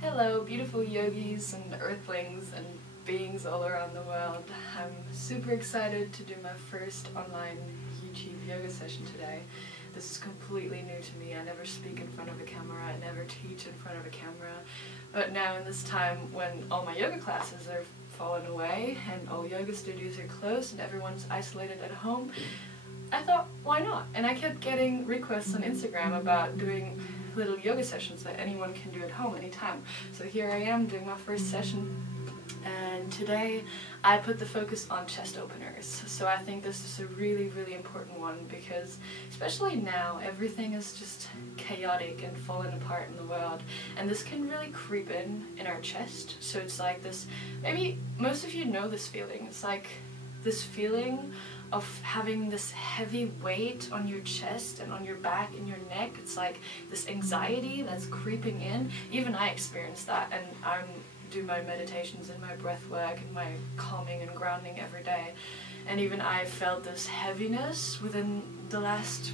Hello, beautiful yogis and earthlings and beings all around the world. I'm super excited to do my first online YouTube yoga session today. This is completely new to me. I never speak in front of a camera, I never teach in front of a camera. But now in this time when all my yoga classes are fallen away and all yoga studios are closed and everyone's isolated at home, I thought, why not? And I kept getting requests on Instagram about doing little yoga sessions that anyone can do at home anytime. So here I am doing my first session, and today I put the focus on chest openers. So I think this is a really, really important one because especially now everything is just chaotic and falling apart in the world, and this can really creep in our chest. So it's like this, maybe most of you know this feeling. It's like this feeling of having this heavy weight on your chest and on your back and your neck. It's like this anxiety that's creeping in. Even I experience that, and I do my meditations and my breath work and my calming and grounding every day. And even I felt this heaviness within the last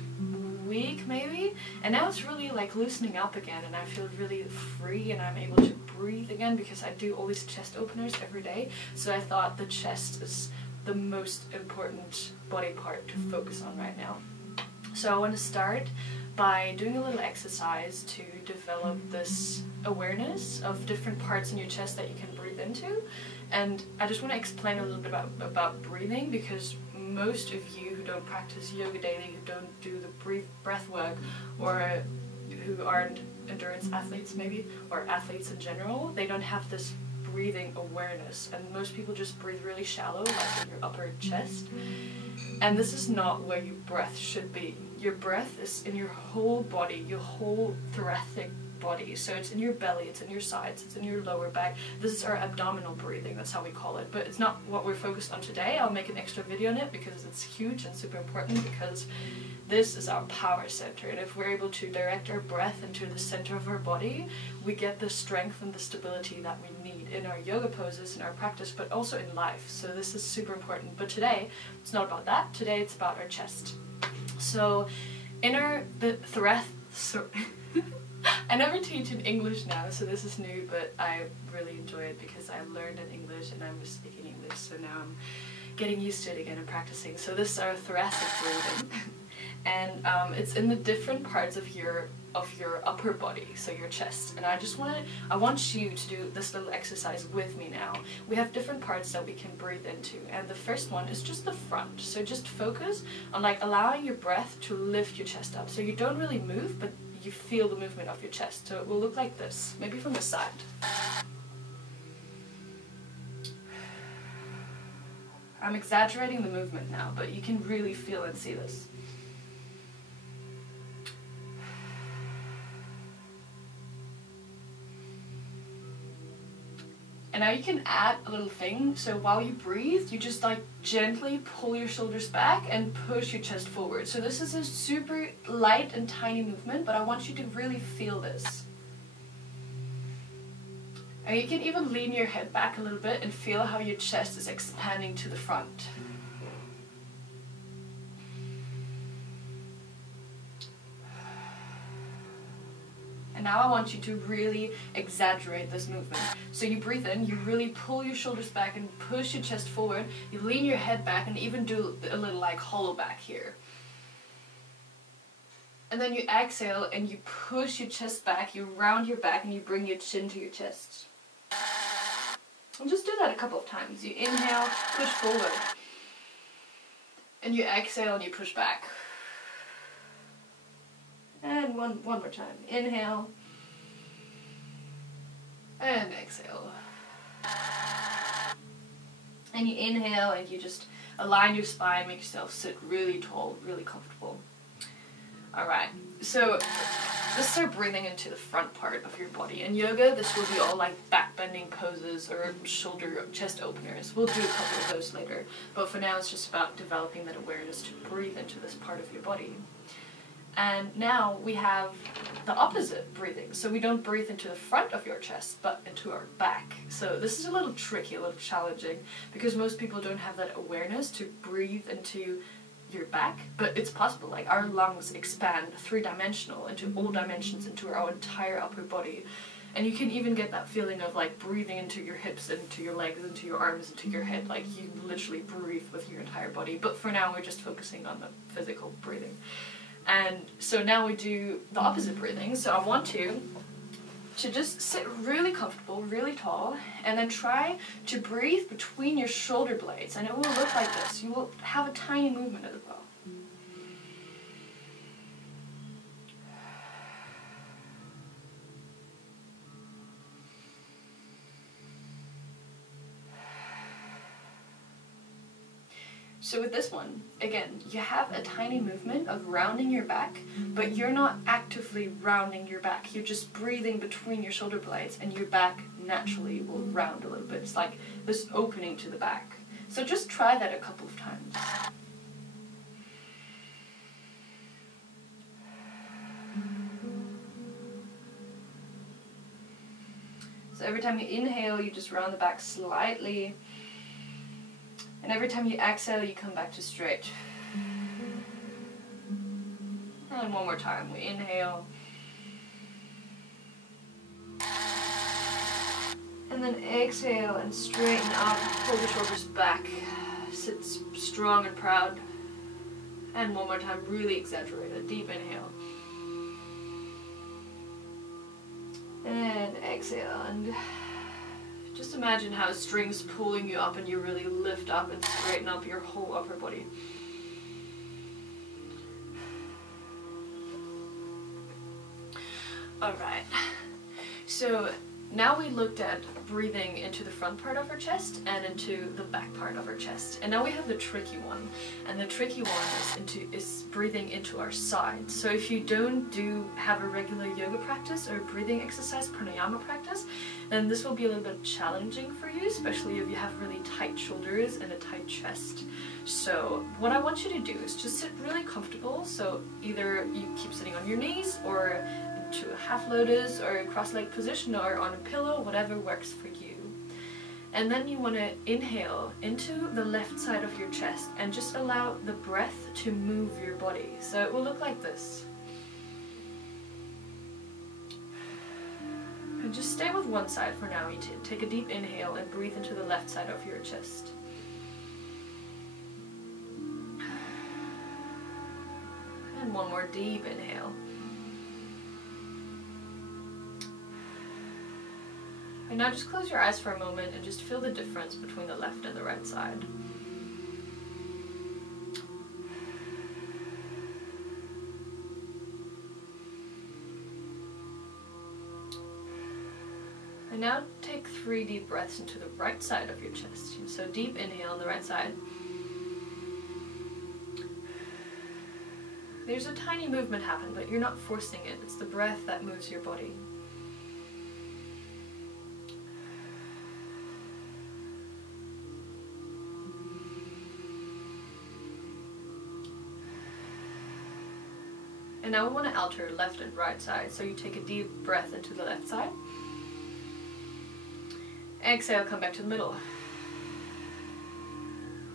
week maybe, and now it's really like loosening up again, and I feel really free and I'm able to breathe again because I do all these chest openers every day. So I thought the chest is the most important body part to focus on right now. So I want to start by doing a little exercise to develop this awareness of different parts in your chest that you can breathe into. And I just want to explain a little bit about breathing, because most of you who don't practice yoga daily, who don't do the breath work, or who aren't endurance athletes maybe, or athletes in general, they don't have this breathing awareness, and most people just breathe really shallow, like in your upper chest, and this is not where your breath should be. Your breath is in your whole body, your whole thoracic body, so it's in your belly, it's in your sides, it's in your lower back. This is our abdominal breathing, that's how we call it, but it's not what we're focused on today. I'll make an extra video on it because it's huge and super important, because this is our power center, and if we're able to direct our breath into the center of our body, we get the strength and the stability that we need in our yoga poses, in our practice, but also in life. So this is super important. But today, it's not about that. Today it's about our chest. So in the I never teach in English now, so this is new, but I really enjoy it because I learned in English and I'm speaking English, so now I'm getting used to it again and practicing. So this is our thoracic breathing. And it's in the different parts of your upper body, so your chest. And I want you to do this little exercise with me now. We have different parts that we can breathe into, and the first one is just the front. So just focus on like allowing your breath to lift your chest up. So you don't really move, but you feel the movement of your chest. So it will look like this, maybe from the side. I'm exaggerating the movement now, but you can really feel and see this. And now you can add a little thing, so while you breathe, you just like gently pull your shoulders back and push your chest forward. So this is a super light and tiny movement, but I want you to really feel this. And you can even lean your head back a little bit and feel how your chest is expanding to the front. And now I want you to really exaggerate this movement. So you breathe in, you really pull your shoulders back and push your chest forward, you lean your head back and even do a little like hollow back here. And then you exhale and you push your chest back, you round your back and you bring your chin to your chest. And just do that a couple of times. You inhale, push forward. And you exhale and you push back. And one more time. Inhale. And exhale. And you inhale and you just align your spine, make yourself sit really tall, really comfortable. Alright, so this is our breathing into the front part of your body. In yoga, this will be all like back bending poses or shoulder, chest openers. We'll do a couple of those later. But for now, it's just about developing that awareness to breathe into this part of your body. And now we have the opposite breathing. So we don't breathe into the front of your chest, but into our back. So this is a little tricky, a little challenging, because most people don't have that awareness to breathe into your back, but it's possible. Like, our lungs expand three-dimensional into all dimensions, into our entire upper body. And you can even get that feeling of like breathing into your hips, into your legs, into your arms, into your head. Like you literally breathe with your entire body. But for now, we're just focusing on the physical breathing. And so now we do the opposite breathing. So I want you to just sit really comfortable, really tall, and then try to breathe between your shoulder blades. And it will look like this. You will have a tiny movement as well. So with this one, again, you have a tiny movement of rounding your back, but you're not actively rounding your back. You're just breathing between your shoulder blades, and your back naturally will round a little bit. It's like this opening to the back. So just try that a couple of times. So every time you inhale, you just round the back slightly. And every time you exhale, you come back to straight. And one more time, we inhale. And then exhale and straighten up, pull the shoulders back, sit strong and proud. And one more time, really exaggerate it, deep inhale. And exhale, and just imagine how a string's pulling you up and you really lift up and straighten up your whole upper body. Alright, so now we looked at breathing into the front part of our chest and into the back part of our chest. And now we have the tricky one. And the tricky one is breathing into our sides. So if you don't have a regular yoga practice or breathing exercise, pranayama practice, then this will be a little bit challenging for you, especially if you have really tight shoulders and a tight chest. So what I want you to do is just sit really comfortable. So either you keep sitting on your knees or to a half lotus or a cross-leg position or on a pillow, whatever works for you. And then you want to inhale into the left side of your chest and just allow the breath to move your body. So it will look like this. And just stay with one side for now. You take a deep inhale and breathe into the left side of your chest. And one more deep inhale. And now just close your eyes for a moment and just feel the difference between the left and the right side. And now take 3 deep breaths into the right side of your chest. So deep inhale on the right side. There's a tiny movement happening, but you're not forcing it. It's the breath that moves your body. And now we want to alter left and right side. So you take a deep breath into the left side. Exhale, come back to the middle.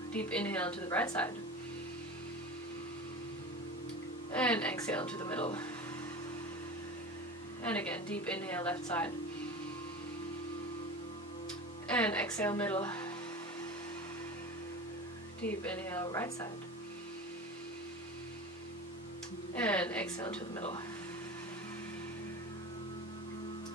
Deep inhale into the right side. And exhale into the middle. And again, deep inhale, left side. And exhale, middle. Deep inhale, right side. And exhale into the middle.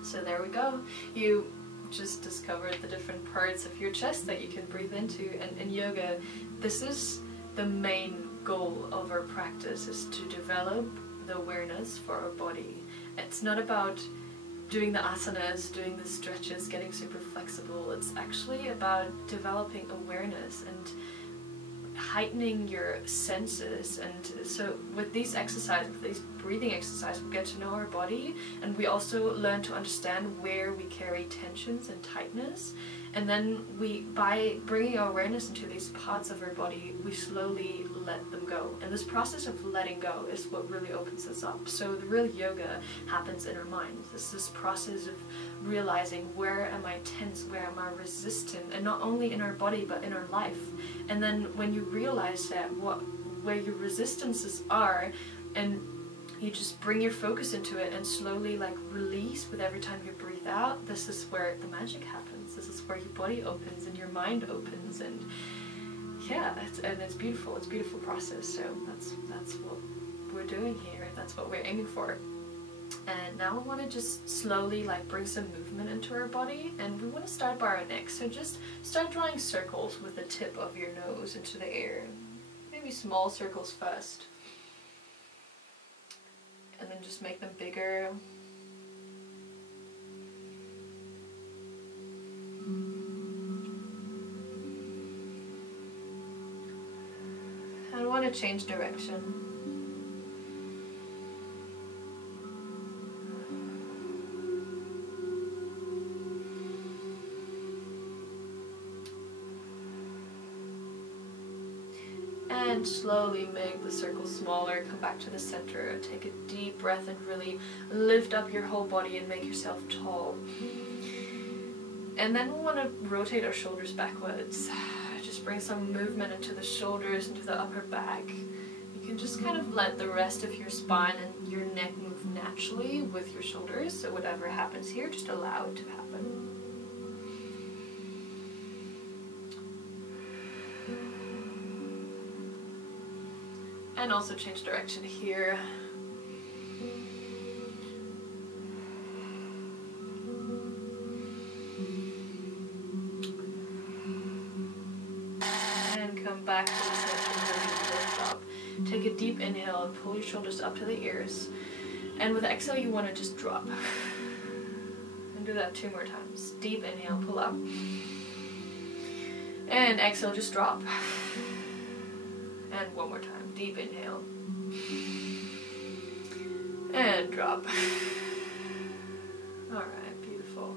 So there we go. You just discovered the different parts of your chest that you can breathe into. And in yoga, this is the main goal of our practice, is to develop the awareness for our body. It's not about doing the asanas, doing the stretches, getting super flexible. It's actually about developing awareness and heightening your senses. And so with these exercises, with these breathing exercises, we get to know our body, and we also learn to understand where we carry tensions and tightness. And then by bringing our awareness into these parts of our body, we slowly let them go. And this process of letting go is what really opens us up. So the real yoga happens in our mind. This process of realizing, where am I tense, where am I resistant, and not only in our body but in our life. And then when you realize that, where your resistances are, and you just bring your focus into it and slowly like release with every time you breathe out. This is where the magic happens. This is where your body opens and your mind opens, and yeah, it's beautiful. It's a beautiful process. So that's what we're doing here. That's what we're aiming for. And now we want to just slowly like bring some movement into our body, and we want to start by our neck. So just start drawing circles with the tip of your nose into the air. Maybe small circles first. And then just make them bigger. And I want to change direction. And slowly make the circle smaller, come back to the center, take a deep breath and really lift up your whole body and make yourself tall. And then we want to rotate our shoulders backwards. Just bring some movement into the shoulders, into the upper back. You can just kind of let the rest of your spine and your neck move naturally with your shoulders, so whatever happens here, just allow it to happen. And also change direction here. And come back to the center, really lift up. Take a deep inhale and pull your shoulders up to the ears. And with exhale, you want to just drop. And do that 2 more times. Deep inhale, pull up. And exhale, just drop. And 1 more time. Deep inhale. And drop. Alright, beautiful.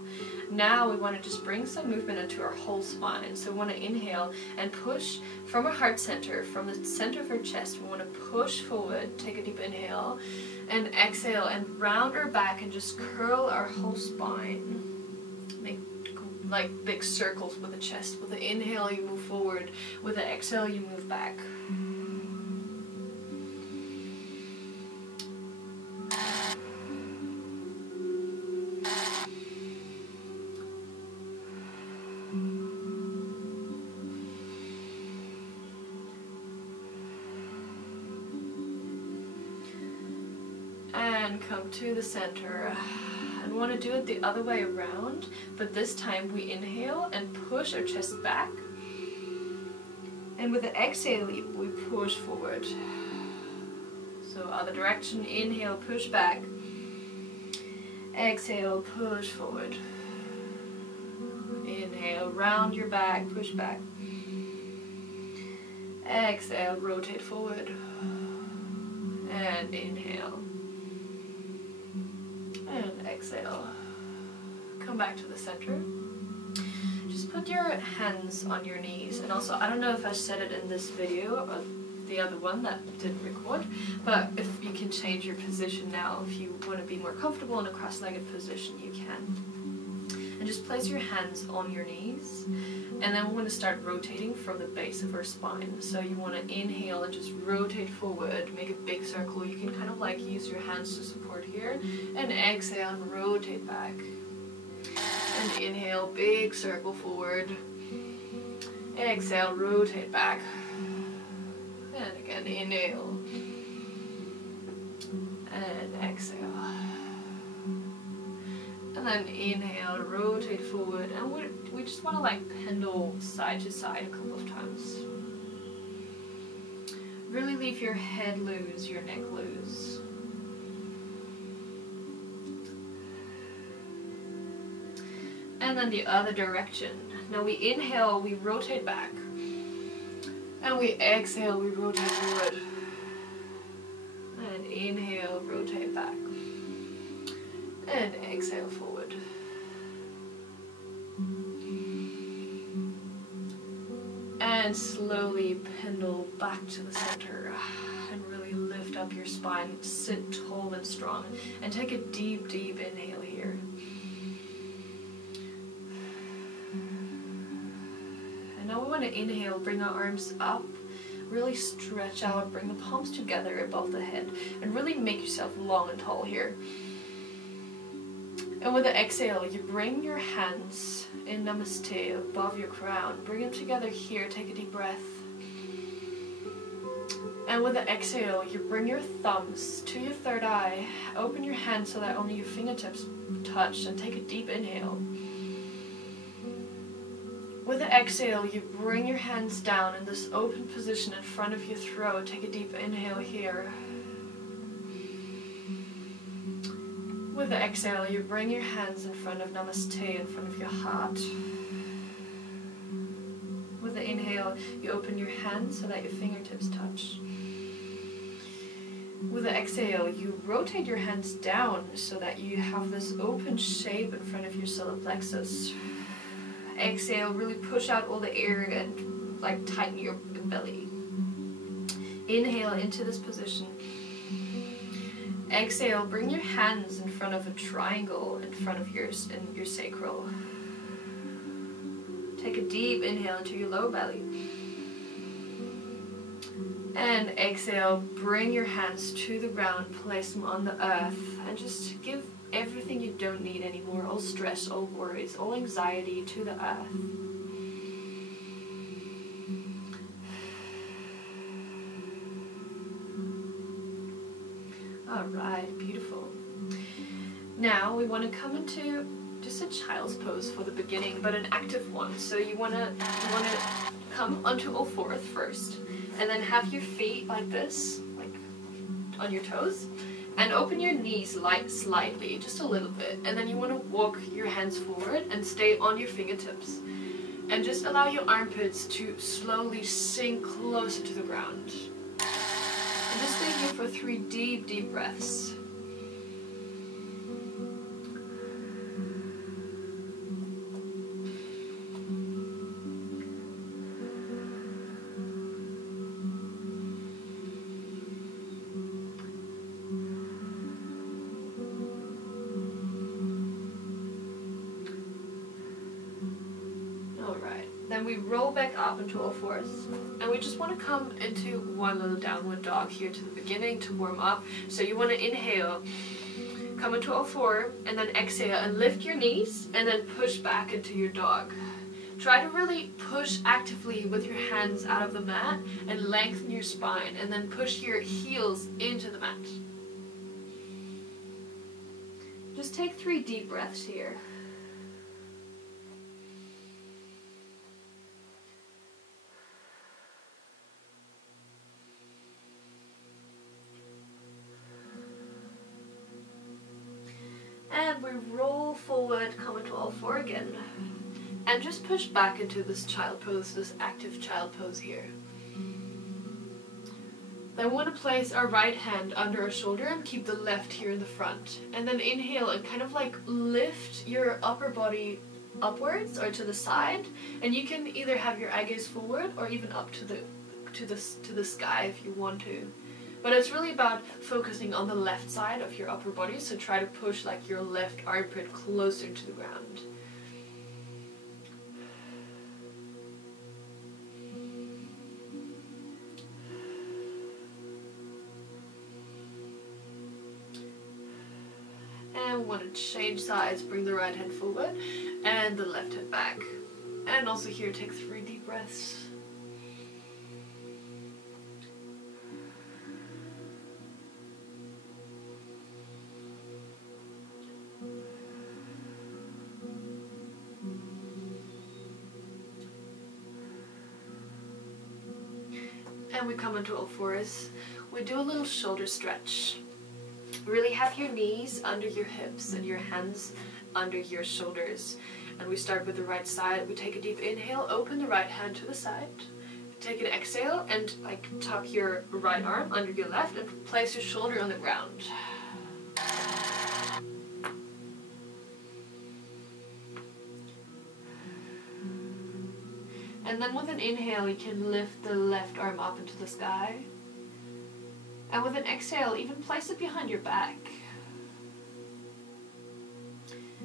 Now we want to just bring some movement into our whole spine. So we want to inhale and push from our heart center, from the center of our chest. We want to push forward, take a deep inhale, and exhale and round our back and just curl our whole spine. Make like big circles with the chest. With the inhale you move forward, with the exhale you move back. And come to the center. And we want to do it the other way around, but this time we inhale and push our chest back. And with the exhale, we push forward. So other direction, inhale, push back. Exhale, push forward. Inhale, round your back, push back. Exhale, rotate forward. And inhale. And exhale. Come back to the center. Just put your hands on your knees. And also, I don't know if I said it in this video or the other one that didn't record, but if you can change your position now, if you want to be more comfortable in a cross-legged position, you can. And just place your hands on your knees. And then we want to start rotating from the base of our spine. So you want to inhale and just rotate forward, make a big circle. You can kind of like use your hands to support here. And exhale and rotate back. And inhale, big circle forward. Exhale, rotate back. And again, inhale. And exhale. And then inhale, rotate forward, and we just want to like pendle side to side a couple of times. Really leave your head loose, your neck loose. And then the other direction. Now we inhale, we rotate back. And we exhale, we rotate forward. And inhale, rotate back. And exhale forward. And slowly pendle back to the center. And really lift up your spine. Sit tall and strong. And take a deep, deep inhale here. And now we want to inhale, bring our arms up. Really stretch out, bring the palms together above the head, and really make yourself long and tall here. And with the exhale, you bring your hands in Namaste above your crown. Bring them together here, take a deep breath. And with the exhale, you bring your thumbs to your third eye. Open your hands so that only your fingertips touch, and take a deep inhale. With the exhale, you bring your hands down in this open position in front of your throat. Take a deep inhale here. With the exhale, you bring your hands in front of Namaste, in front of your heart. With the inhale, you open your hands so that your fingertips touch. With the exhale, you rotate your hands down so that you have this open shape in front of your solar plexus. Exhale, really push out all the air and like tighten your belly. Inhale into this position. Exhale, bring your hands in front of a triangle in front of your sacral. Take a deep inhale into your lower belly. And exhale, bring your hands to the ground, place them on the earth, and just give everything you don't need anymore, all stress, all worries, all anxiety to the earth. Alright, beautiful. Now we want to come into just a child's pose for the beginning, but an active one. So you want to come onto all fours first, and then have your feet like this, like on your toes, and open your knees slightly, just a little bit, and then you want to walk your hands forward and stay on your fingertips, and just allow your armpits to slowly sink closer to the ground. And just stay here for 3 deep breaths. Then we roll back up into all fours, and we just want to come into one little downward dog here to the beginning to warm up. So you want to inhale, come into all four, and then exhale and lift your knees, and then push back into your dog. Try to really push actively with your hands out of the mat and lengthen your spine, and then push your heels into the mat. Just take 3 deep breaths here. And we roll forward, come into all four again. And just push back into this child pose, this active child pose here. Then we want to place our right hand under our shoulder and keep the left here in the front. And then inhale and kind of like lift your upper body upwards or to the side. And you can either have your eye gaze forward or even up to the sky if you want to. But it's really about focusing on the left side of your upper body, so try to push like your left armpit closer to the ground. And we want to change sides, bring the right hand forward and the left hand back. And also here, take 3 deep breaths. And we come into all fours. We do a little shoulder stretch. Really have your knees under your hips and your hands under your shoulders. And we start with the right side. We take a deep inhale, open the right hand to the side. Take an exhale and like tuck your right arm under your left and place your shoulder on the ground. And then with an inhale, you can lift the left arm up into the sky. And with an exhale, even place it behind your back.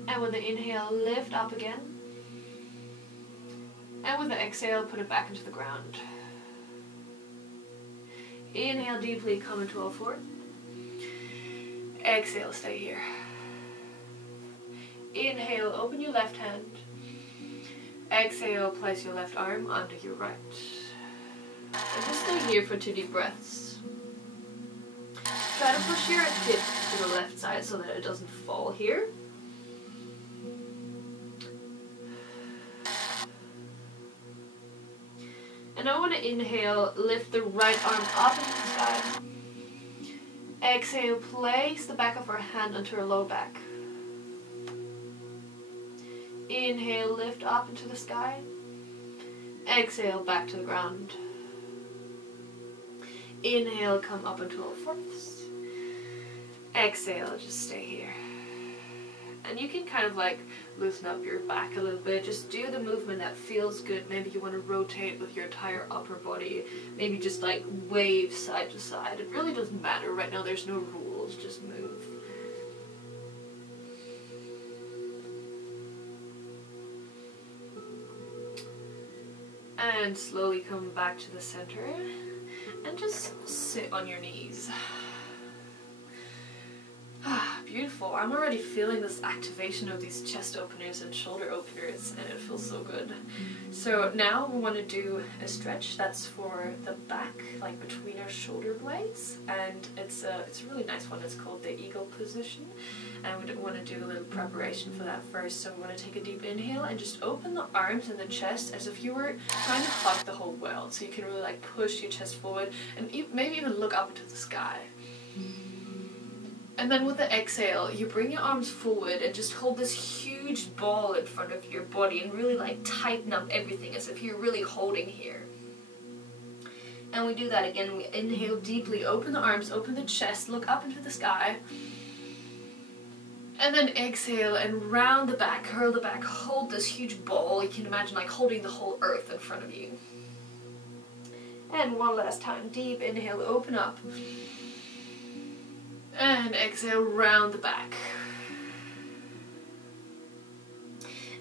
And with the inhale, lift up again. And with the exhale, put it back into the ground. Inhale deeply, come into all four. Exhale, stay here. Inhale, open your left hand. Exhale, place your left arm under your right. And just stay here for 2 deep breaths. Try to push your hip to the left side so that it doesn't fall here. And I want to inhale, lift the right arm up into the sky. Exhale, place the back of our hand onto our low back. Inhale, lift up into the sky. Exhale, back to the ground. Inhale, come up into all fours. Exhale, just stay here. And you can kind of like loosen up your back a little bit. Just do the movement that feels good. Maybe you want to rotate with your entire upper body. Maybe just like wave side to side. It really doesn't matter. Right now there's no rules. Just move. And slowly come back to the center. And just sit on your knees. Beautiful. I'm already feeling this activation of these chest openers and shoulder openers, and it feels so good. So now we want to do a stretch that's for the back, like between our shoulder blades, and it's a really nice one. It's called the eagle position, and we want to do a little preparation for that first. So we want to take a deep inhale and just open the arms and the chest as if you were trying to hug the whole world. So you can really like push your chest forward and maybe even look up into the sky. And then with the exhale, you bring your arms forward and just hold this huge ball in front of your body and really like tighten up everything as if you're really holding here. And we do that again. We inhale deeply, open the arms, open the chest, look up into the sky. And then exhale and round the back, curl the back, hold this huge ball. You can imagine like holding the whole earth in front of you. And one last time, deep inhale, open up. And exhale, round the back.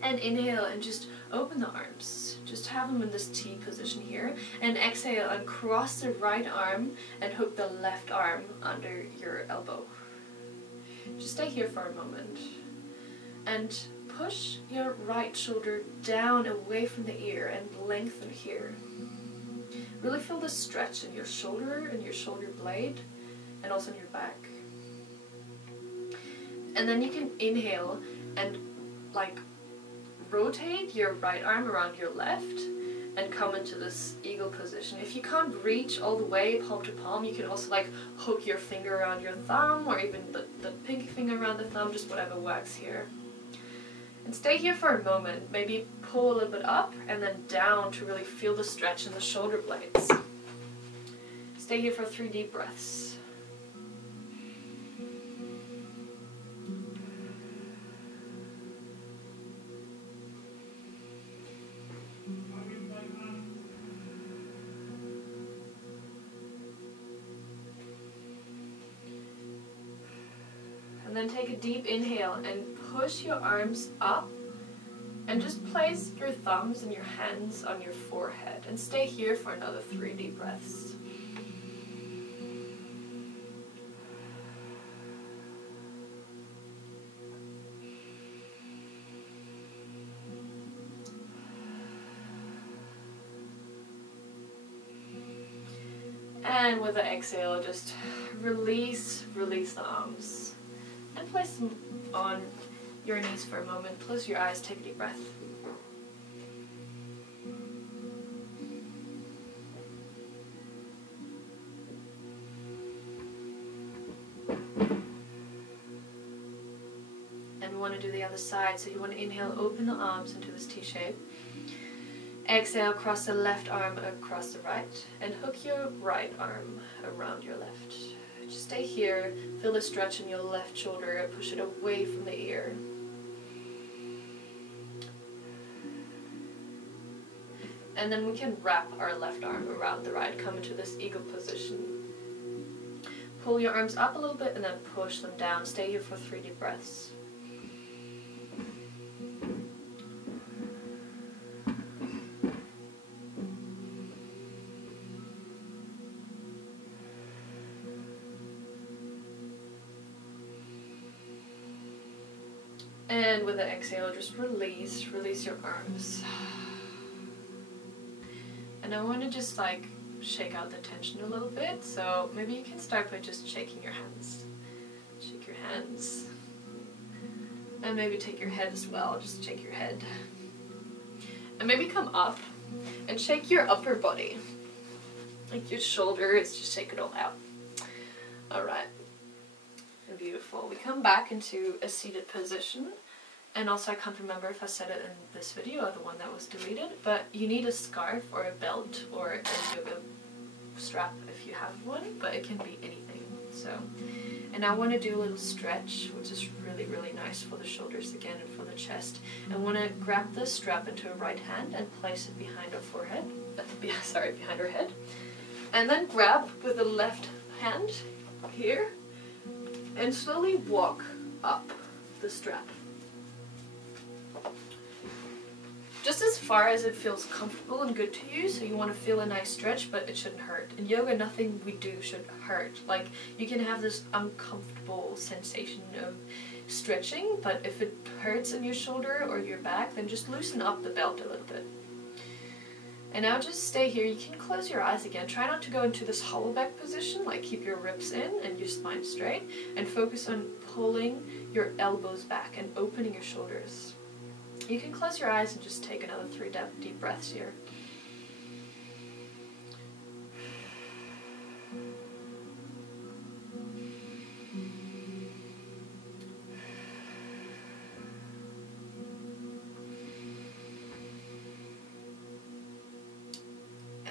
And inhale and just open the arms. Just have them in this T position here. And exhale and cross the right arm and hook the left arm under your elbow. Just stay here for a moment. And push your right shoulder down away from the ear and lengthen here. Really feel the stretch in your shoulder and your shoulder blade and also in your back. And then you can inhale and like rotate your right arm around your left and come into this eagle position. If you can't reach all the way palm to palm, you can also like hook your finger around your thumb or even the pinky finger around the thumb, just whatever works here. And stay here for a moment, maybe pull a little bit up and then down to really feel the stretch in the shoulder blades. Stay here for 3 deep breaths. And then take a deep inhale and push your arms up and just place your thumbs and your hands on your forehead and stay here for another 3 deep breaths. And with the exhale, just release the arms. And place them on your knees for a moment. Close your eyes, take a deep breath. And we want to do the other side, so you want to inhale, open the arms into this T shape. Exhale, cross the left arm across the right, and hook your right arm around your left. Just stay here, feel the stretch in your left shoulder, push it away from the ear. And then we can wrap our left arm around the right, come into this eagle position. Pull your arms up a little bit and then push them down. Stay here for 3 deep breaths. And with the exhale, just release your arms. And I want to just like shake out the tension a little bit, so maybe you can start by just shaking your hands. Shake your hands. And maybe take your head as well, just shake your head. And maybe come up and shake your upper body. Like your shoulders, just shake it all out. Alright. Beautiful. We come back into a seated position. And also I can't remember if I said it in this video or the one that was deleted, but you need a scarf or a belt or a yoga strap if you have one, but it can be anything. So, and I want to do a little stretch, which is really, really nice for the shoulders again and for the chest. I want to grab the strap into a right hand and place it behind our forehead, behind our head. And then grab with the left hand here and slowly walk up the strap. Just as far as it feels comfortable and good to you, so you want to feel a nice stretch, but it shouldn't hurt. In yoga, nothing we do should hurt. Like, you can have this uncomfortable sensation of stretching, but if it hurts in your shoulder or your back, then just loosen up the belt a little bit. And now just stay here. You can close your eyes again. Try not to go into this hollow back position, like keep your ribs in and your spine straight, and focus on pulling your elbows back and opening your shoulders. You can close your eyes and just take another 3 deep breaths here.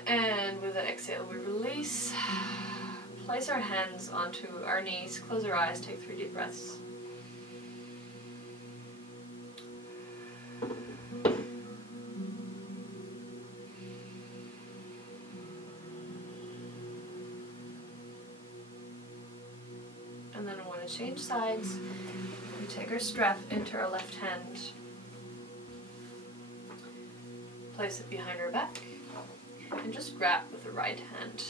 And with the exhale, we release. Place our hands onto our knees, close our eyes, take 3 deep breaths. And then we want to change sides. We take our strap into our left hand, place it behind our back, and just grab with the right hand.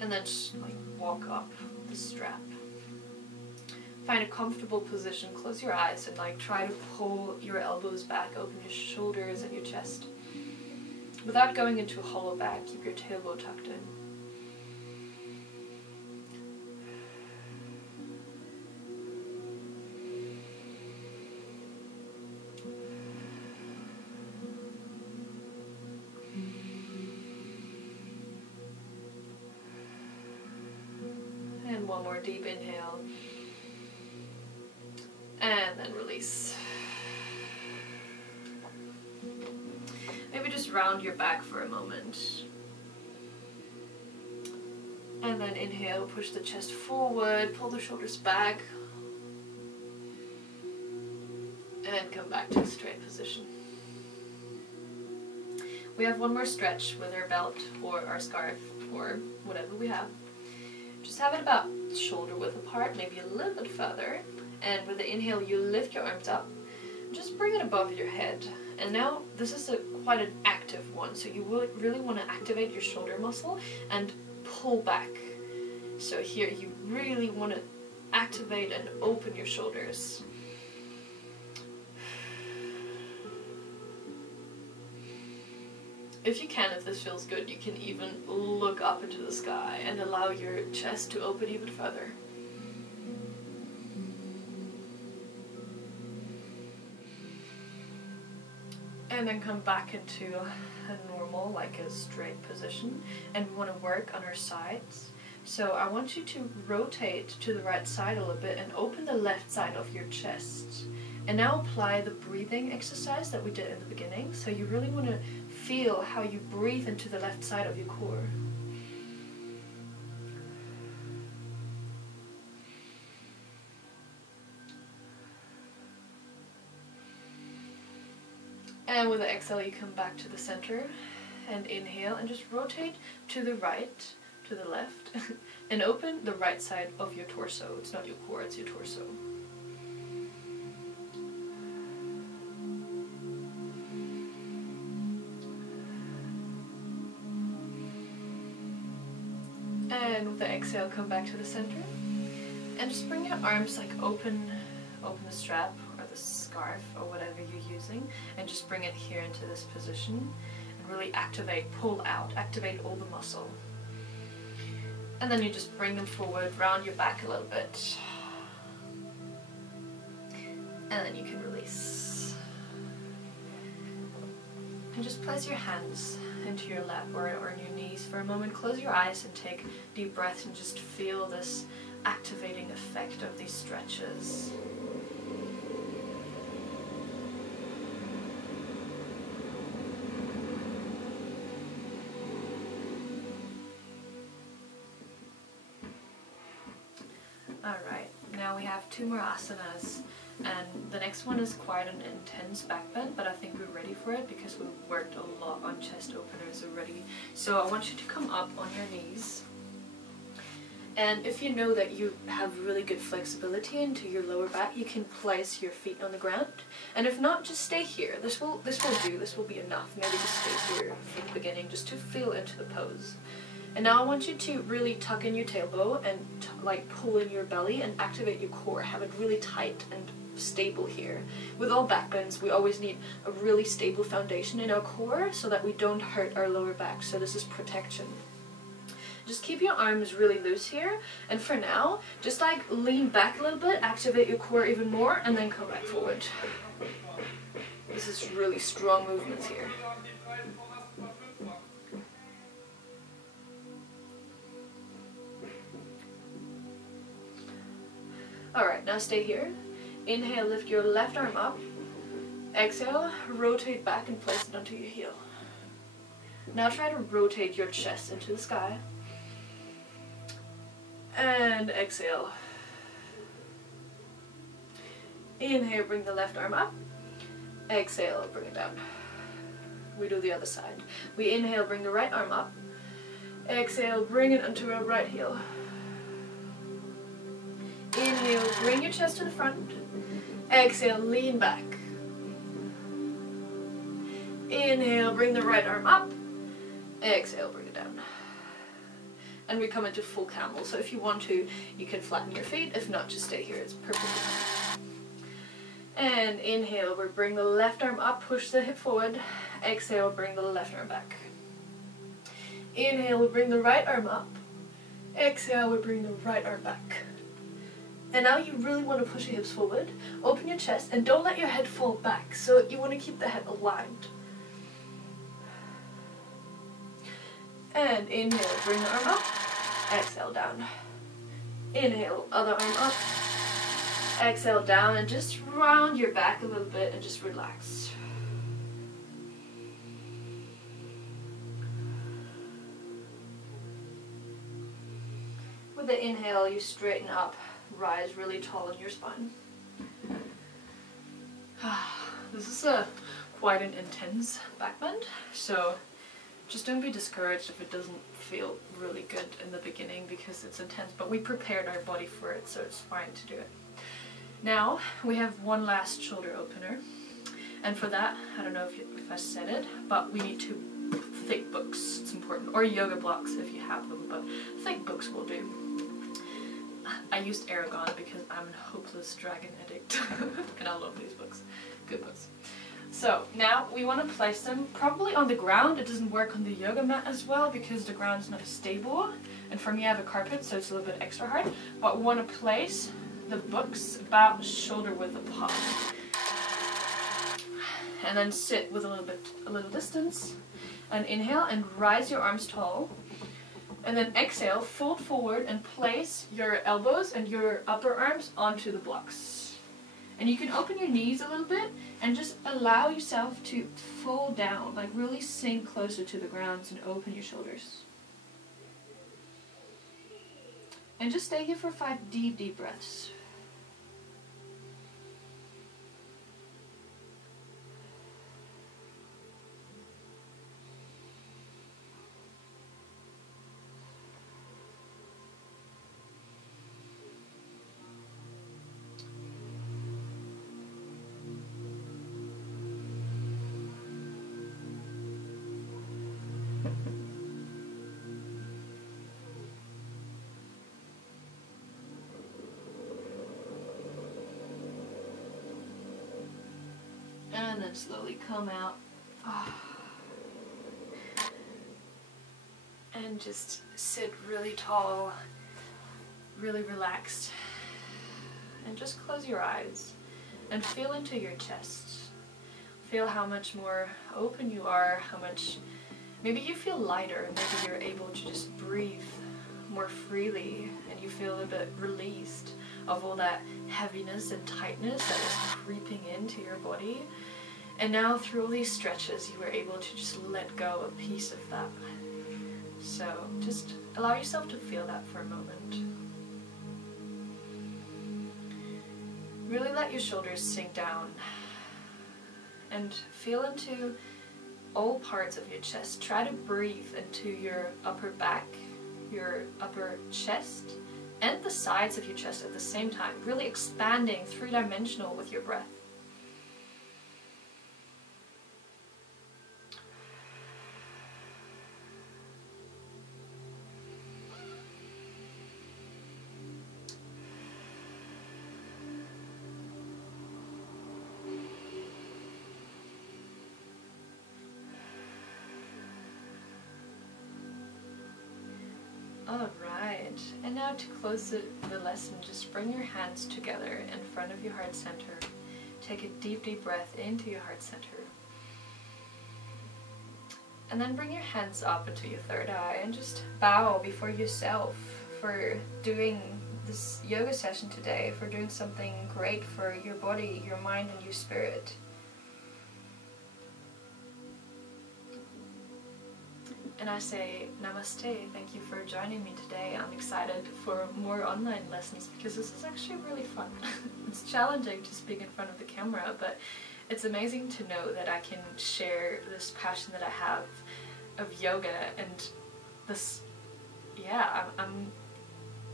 And then just like walk up the strap. Find a comfortable position, close your eyes, and like try to pull your elbows back, open your shoulders and your chest. Without going into a hollow back, keep your tailbone tucked in. And one more deep inhale. And then release. Maybe just round your back for a moment. And then inhale, push the chest forward, pull the shoulders back. And come back to a straight position. We have one more stretch with our belt or our scarf or whatever we have. Just have it about shoulder width apart, maybe a little bit further. And with the inhale, you lift your arms up. Just bring it above your head. And now this is quite an active one, so you will really want to activate your shoulder muscle and pull back. So here you really want to activate and open your shoulders. If you can, if this feels good, you can even look up into the sky and allow your chest to open even further. And then come back into a normal, like a straight position. And we want to work on our sides. So I want you to rotate to the right side a little bit and open the left side of your chest. And now apply the breathing exercise that we did in the beginning. So you really want to feel how you breathe into the left side of your core. And with the exhale, you come back to the center and inhale and just rotate to the right, to the left, and open the right side of your torso. It's not your core, it's your torso. And with the exhale, come back to the center and just bring your arms like open the strap or the scarf or whatever you're using, and just bring it here into this position and really activate, pull out, activate all the muscle. And then you just bring them forward, round your back a little bit, and then you can release. And just place your hands into your lap or on your knees for a moment. Close your eyes and take deep breaths and just feel this activating effect of these stretches. Alright, now we have 2 more asanas, and the next one is quite an intense back bend, but I think we're ready for it because we've worked a lot on chest openers already. So I want you to come up on your knees, and if you know that you have really good flexibility into your lower back, you can place your feet on the ground, and if not, just stay here. This will do, this will be enough. Maybe just stay here from the beginning just to feel into the pose. And now I want you to really tuck in your tailbone and like pull in your belly and activate your core. Have it really tight and stable here. With all back bends, we always need a really stable foundation in our core so that we don't hurt our lower back. So this is protection. Just keep your arms really loose here, and for now, just like lean back a little bit, activate your core even more, and then come back forward. This is really strong movements here. Alright, now stay here. Inhale, lift your left arm up. Exhale, rotate back and place it onto your heel. Now try to rotate your chest into the sky. And exhale. Inhale, bring the left arm up. Exhale, bring it down. We do the other side. We inhale, bring the right arm up. Exhale, bring it onto our right heel. Inhale, bring your chest to the front. Exhale, lean back. Inhale, bring the right arm up. Exhale, bring it down. And we come into full camel. So if you want to, you can flatten your feet. If not, just stay here. It's perfectly fine. And inhale, we bring the left arm up, push the hip forward. Exhale, bring the left arm back. Inhale, we bring the right arm up. Exhale, we bring the right arm back. And now you really want to push your hips forward, open your chest, and don't let your head fall back. So you want to keep the head aligned. And inhale, bring the arm up. Exhale, down. Inhale, other arm up. Exhale, down, and just round your back a little bit and just relax. With the inhale, you straighten up. Rise really tall in your spine. This is quite an intense back bend, so just don't be discouraged if it doesn't feel really good in the beginning because it's intense, but we prepared our body for it, so it's fine to do it. Now we have one last shoulder opener, and for that, I don't know if I said it, but we need 2 thick books. It's important, or yoga blocks if you have them, but thick books will do. I used Aragon because I'm a hopeless dragon addict and I love these books. Good books. So now we want to place them probably on the ground. It doesn't work on the yoga mat as well because the ground's not stable, and for me I have a carpet, so it's a little bit extra hard, but we want to place the books about shoulder width apart, and then sit with a little distance, and inhale and rise your arms tall. And then exhale, fold forward and place your elbows and your upper arms onto the blocks. And you can open your knees a little bit and just allow yourself to fold down, like really sink closer to the ground and open your shoulders. And just stay here for 5 deep, deep breaths. And then slowly come out. And just sit really tall, really relaxed. And just close your eyes and feel into your chest. Feel how much more open you are, how much, maybe you feel lighter, maybe you're able to just breathe more freely and you feel a bit released of all that heaviness and tightness that is creeping into your body. And now through all these stretches you were able to just let go a piece of that. So just allow yourself to feel that for a moment. Really let your shoulders sink down and feel into all parts of your chest. Try to breathe into your upper back, your upper chest, and the sides of your chest at the same time, really expanding three-dimensional with your breath. Alright, and now to close the lesson, just bring your hands together in front of your heart center. Take a deep, deep breath into your heart center. And then bring your hands up into your third eye and just bow before yourself for doing this yoga session today, for doing something great for your body, your mind, and your spirit. And I say namaste, thank you for joining me today. I'm excited for more online lessons because this is actually really fun. It's challenging to speak in front of the camera, but it's amazing to know that I can share this passion that I have of yoga and this, yeah,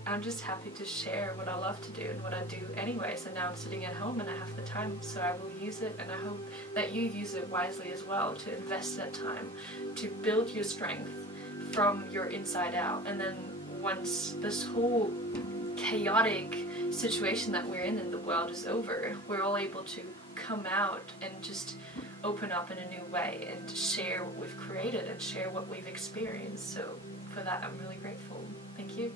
I'm just happy to share what I love to do and what I do anyways, and now I'm sitting at home and I have the time, so I will use it, and I hope that you use it wisely as well, to invest that time, to build your strength from your inside out. And then once this whole chaotic situation that we're in the world is over, we're all able to come out and just open up in a new way and share what we've created and share what we've experienced. So for that I'm really grateful. Thank you.